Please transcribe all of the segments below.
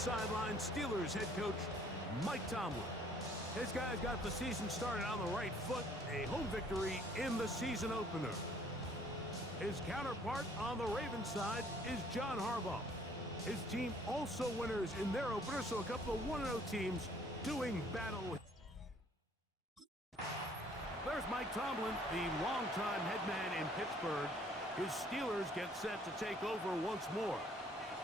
sideline, Steelers head coach Mike Tomlin. His guys got the season started on the right foot, a home victory in the season opener. His counterpart on the Ravens side is John Harbaugh. His team also winners in their opener, so a couple of 1-0 teams doing battle. There's Mike Tomlin, the longtime head man in Pittsburgh. His Steelers get set to take over once more.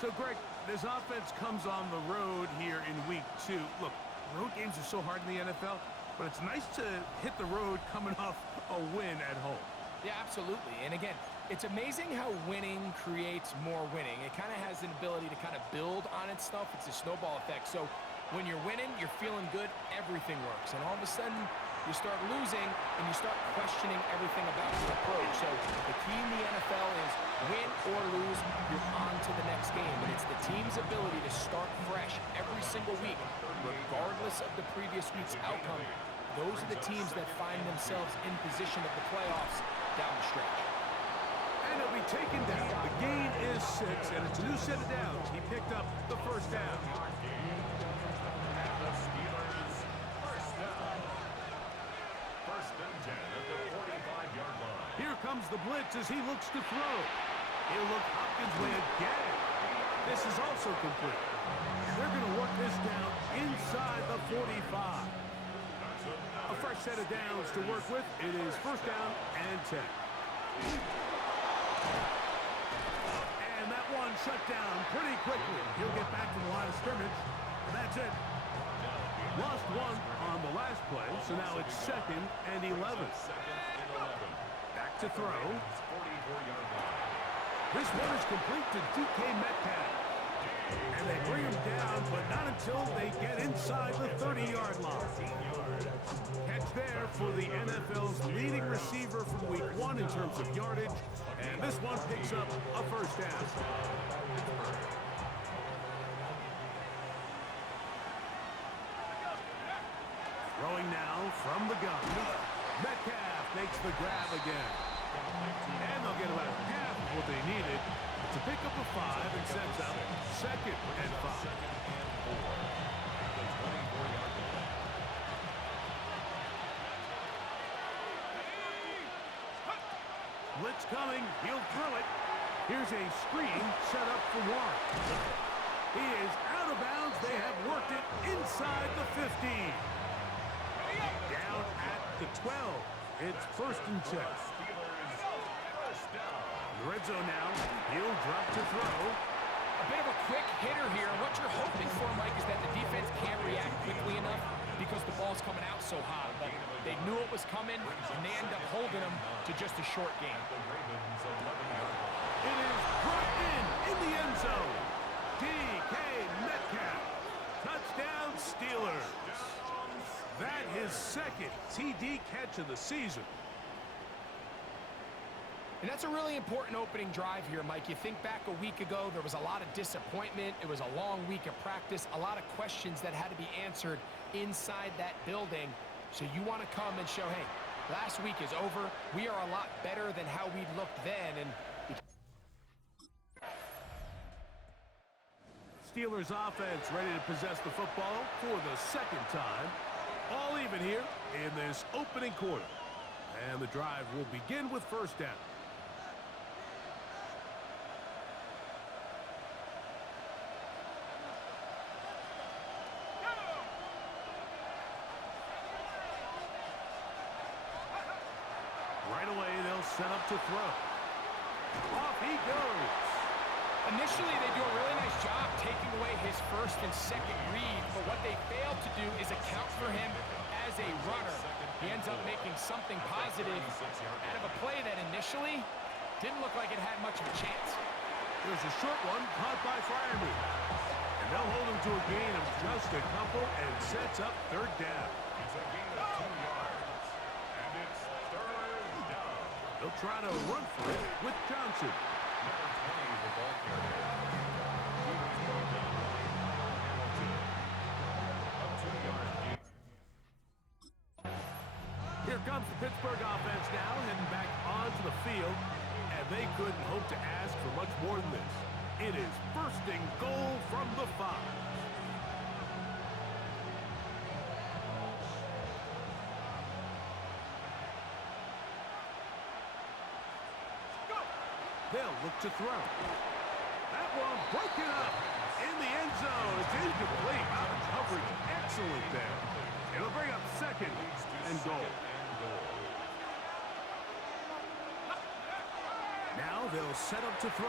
So, Greg, this offense comes on the road here in week 2. Look, road games are so hard in the NFL, but it's nice to hit the road coming off a win at home. Yeah, absolutely. And again, it's amazing how winning creates more winning. It kind of has an ability to kind of build on its stuff. It's a snowball effect. So when you're winning, you're feeling good, everything works. And all of a sudden, you start losing, and you start questioning everything about your approach. So the key in the NFL is win or lose, you're on to the next game. And it's the team's ability to start fresh every single week, regardless of the previous week's outcome. Those are the teams that find themselves in position of the playoffs down the stretch. And he'll be taken down. The gain is 6, and it's a new set of downs. He picked up the first down. Here comes the blitz as he looks to throw. He'll look Hopkins' way again. This is also complete. They're going to work this down inside the 45. A fresh set of downs to work with. It is first down and 10. And that one shut down pretty quickly. He'll get back to the line of scrimmage. And that's it. Lost one on the last play, so now it's 2nd and 11. Back to throw. This one is complete to DK Metcalf. And they bring him down, but not until they get inside the 30-yard line. Catch there for the NFL's leading receiver from week 1 in terms of yardage. And this one picks up a first down. Throwing now from the gun. Metcalf makes the grab again. And they'll get about half of what they needed to pick up a 5 and sets up 2nd and 5. Blitz coming. He'll throw it. Here's a screen set up for Warren. He is out of bounds. They have worked it inside the 15. Down at the 12. It's 1st and 10. The red zone now. He'll drop to throw. A bit of a quick hitter here. What you're hoping for, Mike, is that the defense can't react quickly enough because the ball's coming out so hot. But they knew it was coming, and they end up holding them to just a short game. It is brought in the end zone. DK Metcalf. Touchdown, Steelers. That his 2nd TD catch of the season. And that's a really important opening drive here, Mike. You think back a week ago, there was a lot of disappointment. It was a long week of practice, a lot of questions that had to be answered inside that building. So you want to come and show, hey, last week is over. We are a lot better than how we looked then. And Steelers offense ready to possess the football for the 2nd time. All even here in this opening quarter. And the drive will begin with first down. Right away, they'll set up to throw. Off he goes. Initially, they do a really nice job taking away his 1st and 2nd read, but what they failed to do is account for him as a runner. He ends up making something positive out of a play that initially didn't look like it had much of a chance. There's a short one caught by Freiermuth. And they'll hold him to a gain of just a couple and sets up 3rd down. It's a gain of 2 yards. And it's 3rd down. They'll try to run for it with Johnson. Number 20 is the ball carrier. Here comes the Pittsburgh offense now, heading back onto the field, and they couldn't hope to ask for much more than this. It is 1st and goal from the 5. They'll look to throw. That one broken up in the end zone. It's incomplete. Wow, the coverage excellent there. It'll bring up second and goal. Now they'll set up to throw.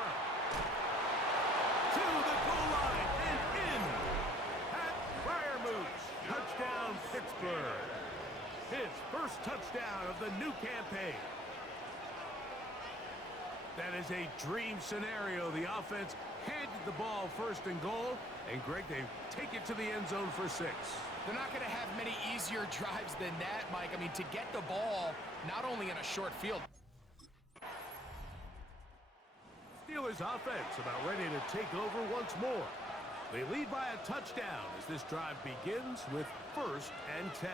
To the goal line and in. Pat Fryermuth. Touchdown, Pittsburgh. His first touchdown of the new campaign. That is a dream scenario. The offense handed the ball first and goal. And, Greg, they take it to the end zone for 6. They're not going to have many easier drives than that, Mike. I mean, to get the ball, not only in a short field. Steelers offense about ready to take over once more. They lead by a touchdown as this drive begins with 1st and 10.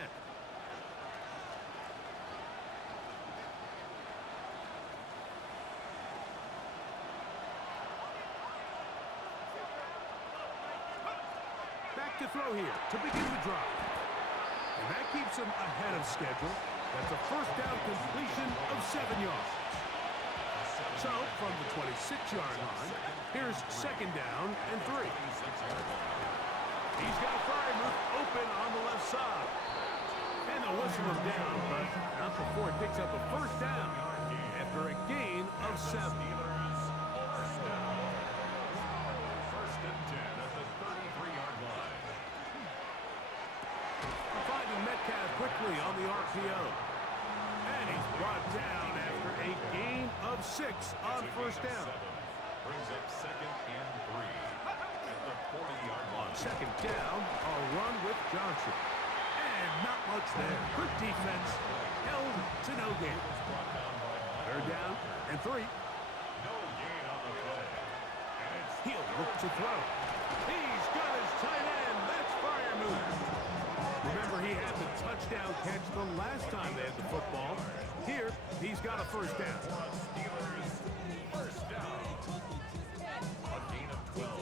Back to throw here to begin the drive. And that keeps him ahead of schedule. That's a first down completion of 7 yards. So, from the 26-yard line, here's 2nd down and 3. He's got Fryermuth open on the left side. And they'll whistle him down, but not before it picks up a first down after a gain of 7. First and 10 at the 33-yard line. Finding Metcalf quickly on the RPO. And he's brought down after a gain of 6 on first down. Brings up 2nd and 3 at the 40-yard line. 2nd down, a run with Johnson. And not much there. Good defense. Held to no gain. 3rd down and 3. No gain on the play. And it's He'll look to throw. He's got his tight end. That's Fryermuth. Remember, he had the touchdown catch the last time they had the football. Here, he's got a first down. Steelers first down. A gain of 12.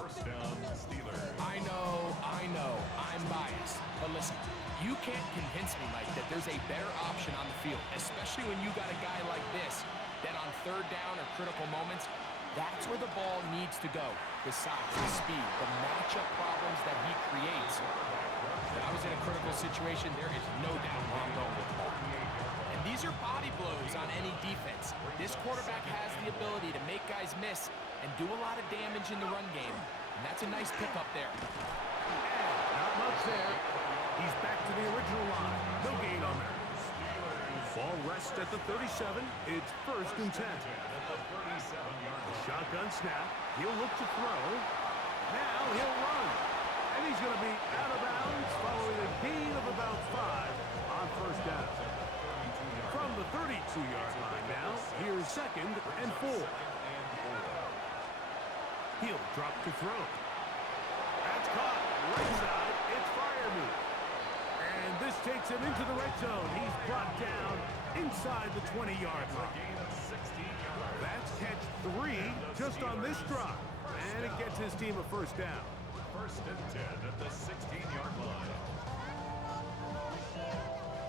First down, Steelers. I know, I'm biased. But listen, you can't convince me, Mike, that there's a better option on the field, especially when you got a guy like this, that on 3rd down or critical moments, that's where the ball needs to go. The size, the speed, the matchup problems that he creates. If I was in a critical situation, there is no doubt where I'm going with the ball. And these are body blows on any defense. This quarterback has the ability to make guys miss and do a lot of damage in the run game. And that's a nice pickup there. And not much there. He's back to the original line. No gain on that. Ball rests at the 37. It's 1st and 10. Shotgun snap. He'll look to throw. Now he'll run. And he's going to be out of bounds following a gain of about 5 on first down. From the 32-yard line now, here's 2nd and 4. He'll drop to throw. That's caught. Right side, it's Fryermuth. And this takes him into the red zone. He's brought down inside the 20-yard line. That's catch 3 just on this drive. And it gets his team a first down. First and 10 at the 16-yard line.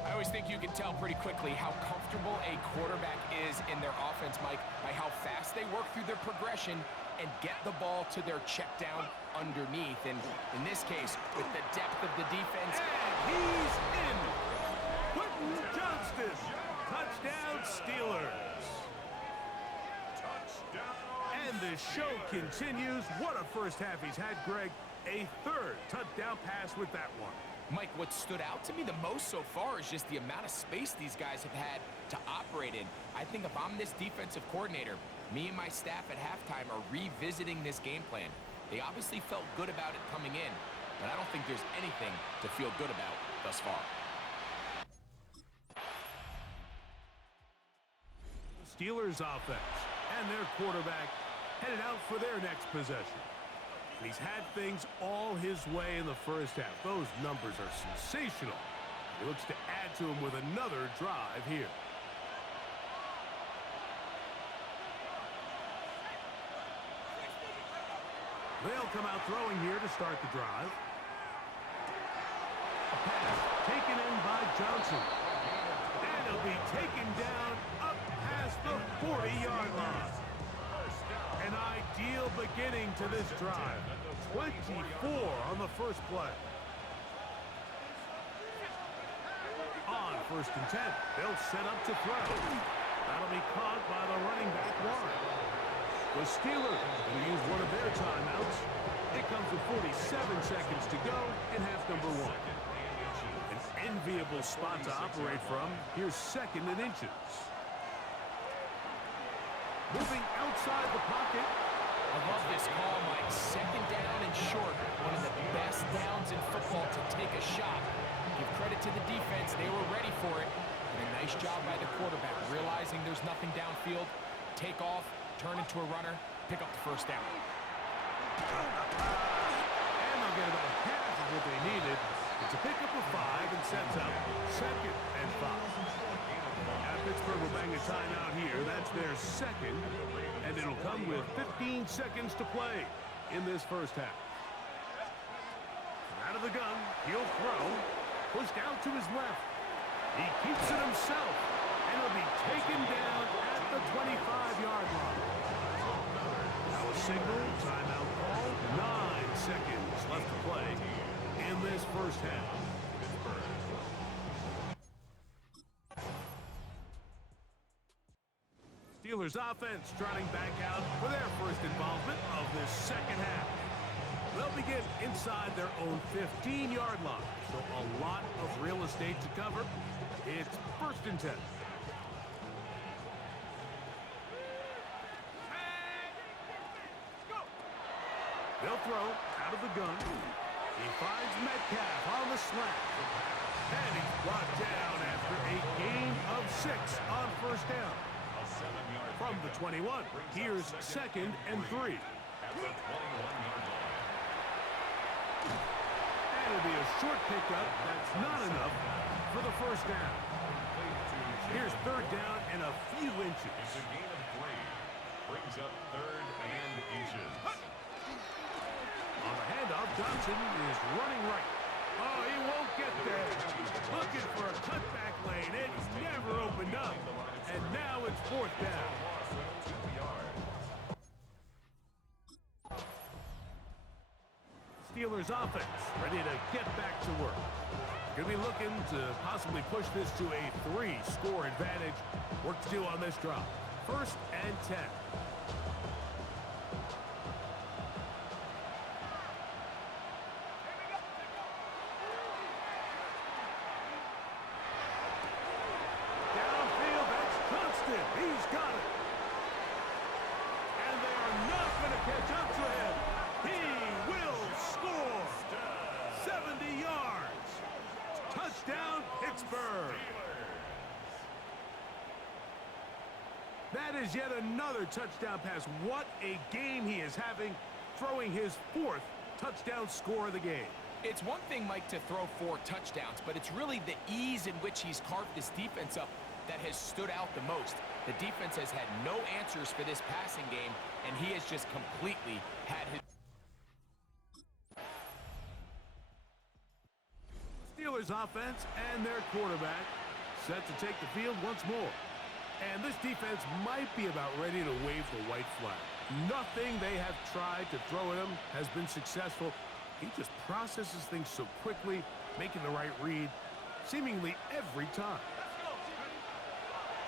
I always think you can tell pretty quickly how comfortable a quarterback is in their offense, Mike, by how fast they work through their progression and get the ball to their check down underneath. And in this case, with the depth of the defense. And he's in. Quentin Johnston. Touchdown, Steelers. And the show continues. What a first half he's had, Greg. A 3rd touchdown pass with that one. Mike, what stood out to me the most so far is just the amount of space these guys have had to operate in. I think if I'm this defensive coordinator, me and my staff at halftime are revisiting this game plan. They obviously felt good about it coming in, but I don't think there's anything to feel good about thus far. Steelers offense and their quarterback headed out for their next possession. He's had things all his way in the first half. Those numbers are sensational. He looks to add to them with another drive here. They'll come out throwing here to start the drive. A pass taken in by Johnson. And it'll be taken down up past the the 40-yard line. An ideal beginning to this drive. 24 on the first play. On 1st and 10, they'll set up to throw. That'll be caught by the running back wide. The Steelers will use one of their timeouts. It comes with 47 seconds to go in half number 1. An enviable spot to operate from. Here's 2nd and inches. Moving outside the pocket. I love this call, Mike. 2nd down and short. One of the best downs in football to take a shot. Give credit to the defense. They were ready for it. And a nice job by the quarterback. Realizing there's nothing downfield. Take off, turn into a runner, pick up the 1st down. And they'll get about half of what they needed. It's a pickup of 5 and sets up 2nd and 5. Pittsburgh will bang a timeout here. That's their 2nd, and it'll come with 15 seconds to play in this first half. Out of the gun, he'll throw. Pushed out to his left. He keeps it himself, and he'll be taken down at the 25-yard line. Now a signal, timeout call. 9 seconds left to play in this first half. Steelers offense trotting back out for their first involvement of this second half. They'll begin inside their own 15-yard line, so a lot of real estate to cover. It's 1st and 10. They'll throw out of the gun. He finds Metcalf on the slant. And he's brought down after a gain of 6 on 1st down. From the 21, here's 2nd and 3. At the 21-yard line. And it'll be a short pickup. That's not enough for the 1st down. Here's 3rd down and a few inches. It's a gain of 3. Brings up 3rd and inches. On the handoff, Johnson is running right. Oh, he won't get there. Looking for a cutback lane. It's never opened up. And now it's 4th down. Steelers offense ready to get back to work. Going to be looking to possibly push this to a 3-score advantage. Work to do on this drive. 1st and 10. Downfield, that's Johnston. He's got it. And they are not going to catch up to him. He will score. 70 yards. Touchdown, Pittsburgh. That is yet another touchdown pass. What a game he is having, throwing his 4th touchdown score of the game. It's one thing, Mike, to throw 4 touchdowns, but it's really the ease in which he's carved this defense up that has stood out the most. The defense has had no answers for this passing game, and he has just completely had his... Steelers offense and their quarterback set to take the field once more. And this defense might be about ready to wave the white flag. Nothing they have tried to throw at him has been successful. He just processes things so quickly, making the right read, seemingly every time.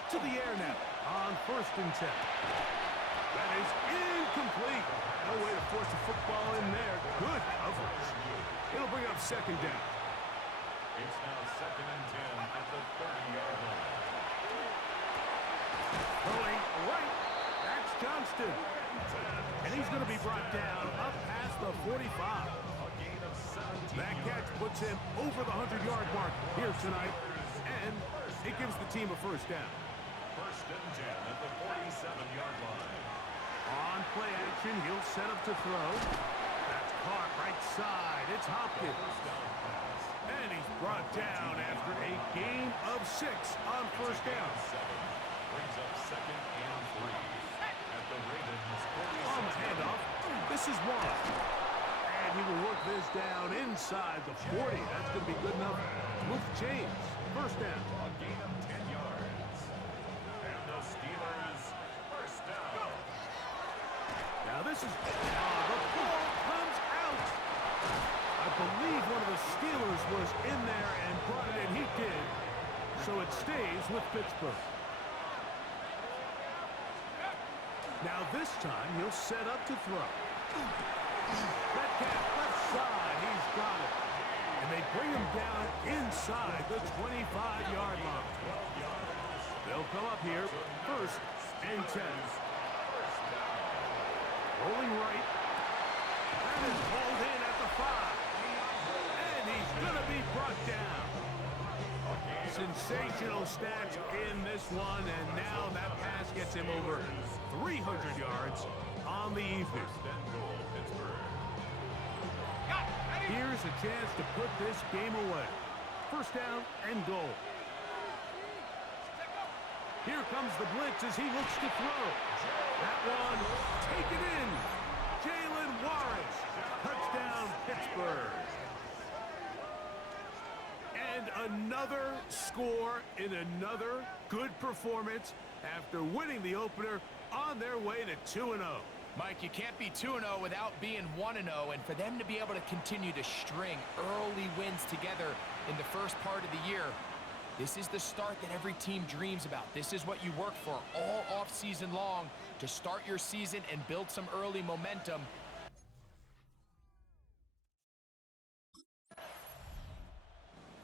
To the air now on 1st and 10. That is incomplete. No way to force a football in there. Good coverage. It'll bring up 2nd down. It's now 2nd and 10 at the 30-yard line. Throwing right. That's Johnston. And he's going to be brought down up past the 45. A gain of 17 That catch puts him over the 100-yard mark here tonight. And it gives the team a 1st down. 1st and 10 at the 47-yard line. On play action, he'll set up to throw. That's caught right side. It's Hopkins. And he's brought down after a gain of 6 on 1st down. 7 brings up 2nd and 3 at the Ravens 46. On the handoff, this is Watt. And he will work this down inside the 40. That's going to be good enough to move the chains. 1st down. A gain of 10 yards. And the Steelers this is... the ball comes out. I believe one of the Steelers was in there and brought it in. He did. So it stays with Pittsburgh. Now this time he'll set up to throw. Metcalf left side. He's got it. And they bring him down inside the 25-yard line. They'll come up here, 1st and 10. Rolling right. That is pulled in at the 5. And he's going to be brought down. Sensational stats in this one, and now that pass gets him over 300 yards on the evening. Here's a chance to put this game away. 1st down and goal. Here comes the blitz as he looks to throw. That one taken in. Jalen Warris. Touchdown, Pittsburgh. And another score in another good performance after winning the opener on their way to 2-0. Mike, you can't be 2-0 without being 1-0, and for them to be able to continue to string early wins together in the first part of the year, this is the start that every team dreams about. This is what you work for all off-season long to start your season and build some early momentum.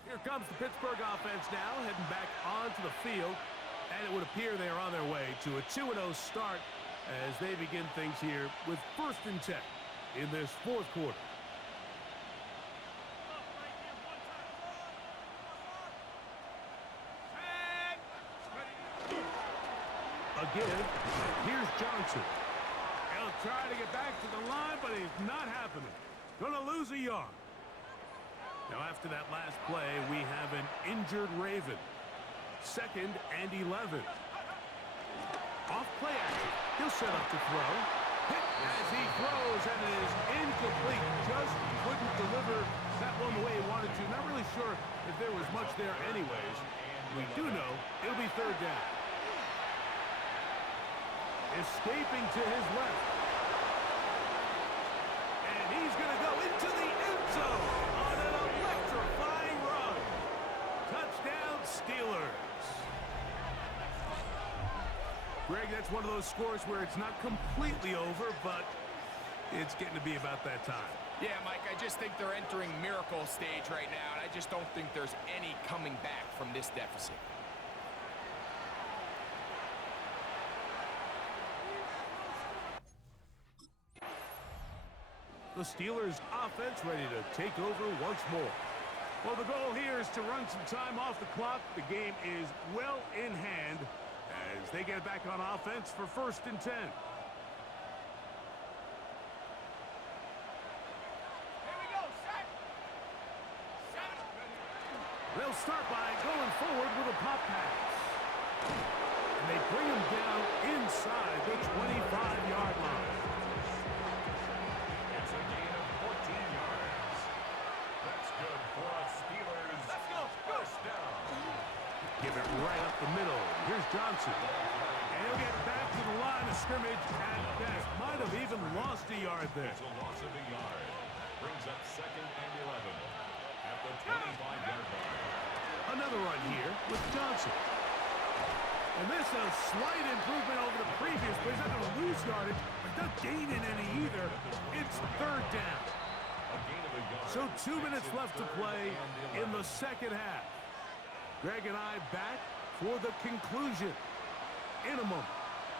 Here comes the Pittsburgh offense now, heading back onto the field, and it would appear they are on their way to a 2-0 start as they begin things here with 1st and 10 in this 4th quarter. Again, here's Johnson. He'll try to get back to the line, but he's not happening. Gonna lose a yard. Now after that last play, we have an injured Raven. 2nd and 11. Off play action. He'll set up to throw. Hit as he throws, and it is incomplete. Just couldn't deliver that one the way he wanted to. Not really sure if there was much there anyways. We do know it'll be 3rd down. Escaping to his left. And he's going to go into the end zone on an electrifying run. Touchdown, Steelers. Greg, that's one of those scores where it's not completely over, but it's getting to be about that time. Yeah, Mike, I just think they're entering miracle stage right now, and I just don't think there's any coming back from this deficit. The Steelers' offense ready to take over once more. Well, the goal here is to run some time off the clock. The game is well in hand as they get back on offense for 1st and 10. They'll start by going forward with a pop pass. And they bring him down inside the 25-yard line. It's a gain of 14 yards. That's good for a Steelers. Let's go. 1st down. Give it right up the middle. Here's Johnson. And he'll get back to the line of scrimmage at best. Might have even lost a yard there. It's a loss of a yard. Brings up 2nd and 11 at the 25-yard line. Another run here with Johnson. And this is a slight improvement over the previous play. He's not going to lose yardage, but not gaining any either. It's 3rd down. So 2 minutes left to play in the 2nd half. Greg and I back for the conclusion in a moment.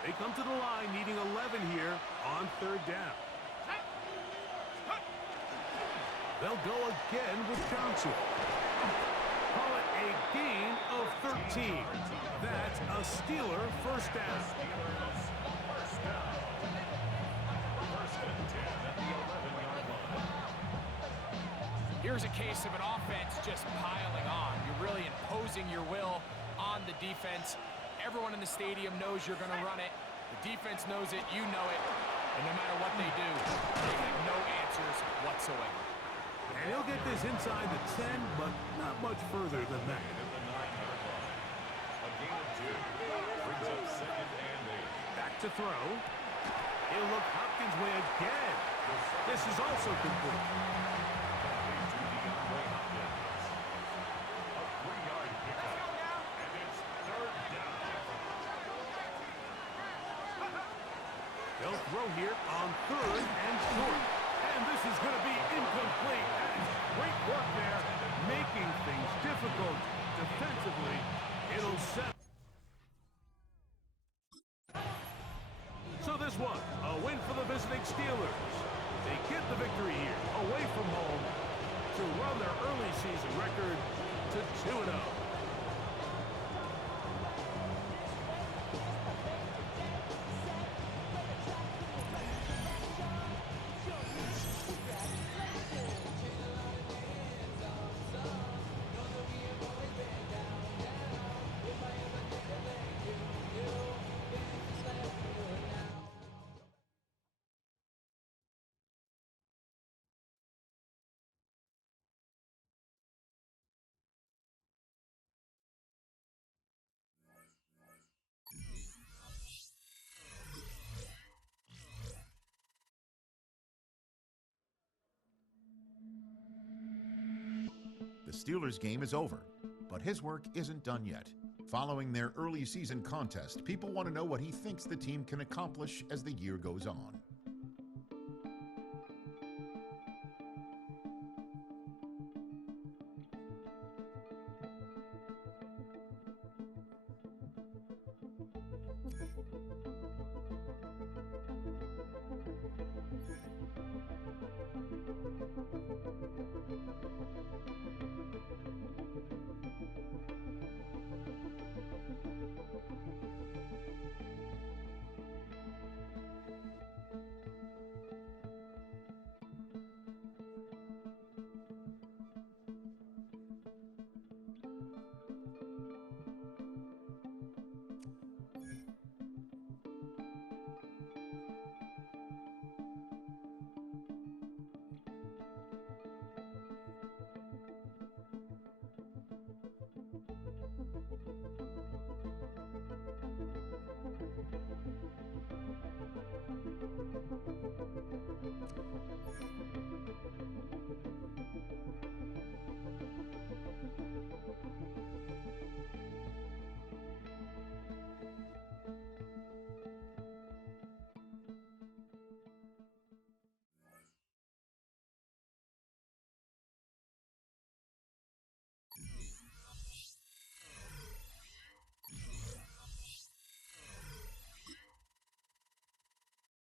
They come to the line needing 11 here on 3rd down. They'll go again with Johnson. Call it a gain of 13. That's a Steeler 1st down. Here's a case of an offense just piling on. You're really imposing your will on the defense. Everyone in the stadium knows you're going to run it. The defense knows it. You know it. And no matter what they do, they have no answers whatsoever. And he'll get this inside the 10, but not much further than that. A gain of 2. Brings up 2nd and 8. Back to throw. He'll look Hopkins' way again. This is also complete. Complete to DeAndre Hopkins. A 3-yard pickup. And it's third down. They'll throw here on 3rd and short. And this is going to be incomplete. That is great work there, making things difficult defensively. It'll set. So this one, a win for the visiting Steelers. They get the victory here, away from home, to run their early season record to 2-0. The Steelers game is over, but his work isn't done yet. Following their early season contest, people want to know what he thinks the team can accomplish as the year goes on.